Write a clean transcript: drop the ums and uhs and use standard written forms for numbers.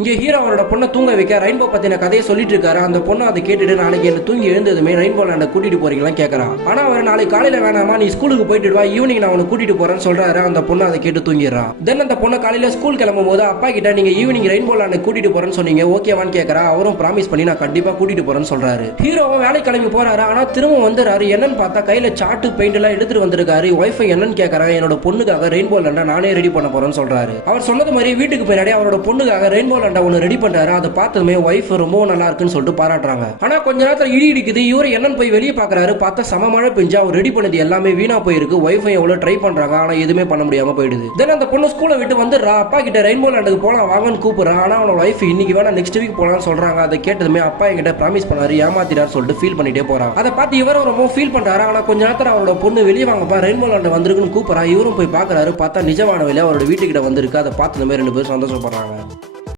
இங்கே ஹீரோ அவரோட பொண்ணை தூங்க வைக்க ரெயின்போ பத்தின கதையை சொல்லிட்டு இருக்காரு. அந்த பொண்ணு அதை கேட்டுட்டு நாளைக்கு என்ன தூங்கி எழுந்ததுமே ரெயின்போ லேண்ட கூட்டிட்டு போறீங்களான்னு கேட்கறான். ஆனா அவர் நாளைக்கு காலையில வேணாமா, நீ ஸ்கூலுக்கு போயிட்டு வா, ஈவினிங் நான் உனக்கு கூட்டிட்டு போறேன்னு சொல்றாரு. அந்த பொண்ணு அதை கேட்டு தூங்கிடுறான். தென் அந்த பொண்ணு காலையில ஸ்கூல் கிளம்பும் போது அப்பா கிட்ட நீங்க ஈவினிங் ரெயின்போ லேண்ட கூட்டிட்டு போறேன்னு சொன்னீங்க, ஓகேவான்னு கேட்கறா. அவரும் ப்ராமிஸ் பண்ணி நான் கண்டிப்பா கூட்டிட்டு போறேன்னு சொல்றாரு. ஹீரோவும் வேலை கிளம்பி போறாரு. ஆனா திரும்ப வந்துறாரு. என்னன்னு பார்த்தா கையில சாட்டு பெயிண்ட் எல்லாம் எடுத்துட்டு வந்திருக்காரு. ஒய்ஃபை என்னன்னு கேட்கறாங்க. என்னோட பொண்ணுக்காக ரெயின்போ லேண்ட நானே ரெடி பண்ண போறேன்னு சொல்றாரு. அவர் சொன்னது மாதிரி வீட்டுக்கு பின்னாடி அவரோட பொண்ணுக்காக ரெயின்போ லேண்ட ஒன்னு ரெடி பண்றாரு. அதை பார்த்ததுமே ஒய்ஃப் ரொம்ப நல்லா இருக்குன்னு சொல்லிட்டு பாராட்டுறாங்க. ஆனா கொஞ்ச நேரத்துல இடி இடிக்குது. இவரு என்னன்னு போய் வெளியே பாக்குறாரு. பார்த்தா சம மழை பெஞ்சு அவர் ரெடி பண்ணது எல்லாமே வீணா போயிருக்கு. ஒய்ஃபை எவ்வளவு ட்ரை பண்றாங்க, ஆனா எதுவுமே பண்ண முடியாம போயிடுது. தென் அந்த பொண்ணு ஸ்கூலை விட்டு வந்துடுறா. அப்பா கிட்ட ரெயின்போ லேண்டுக்கு போலாம் வாங்கன்னு கூப்பிடுறா. ஆனா அவனோட ஒய்ஃப் இன்னைக்கு வேணா நெக்ஸ்ட் வீக் போலாம்னு சொல்றாங்க. அதை கேட்டதுமே அப்பா என்கிட்ட ப்ராமிஸ் பண்ணாரு, ஏமாத்திட்டார் சொல்லிட்டு ஃபீல் பண்ணிட்டே போறான். அதை பார்த்து இவரும் ரொம்ப ஃபீல் பண்றாரு. ஆனா கொஞ்ச நேரத்துல அவரோட பொண்ணு வெளியே வாங்கப்பா ரெயின்போ லேண்ட் வந்திருக்குன்னு கூப்பிடுறா. இவரும் போய் பாக்குறாரு. பார்த்தா நிஜமான வெளியே அவரோட வீட்டுக்கிட்ட வந்திருக்கு. அதை பார்த்ததுமே ரெண்டு பேரும் சந்தோஷப்படுறாங்க.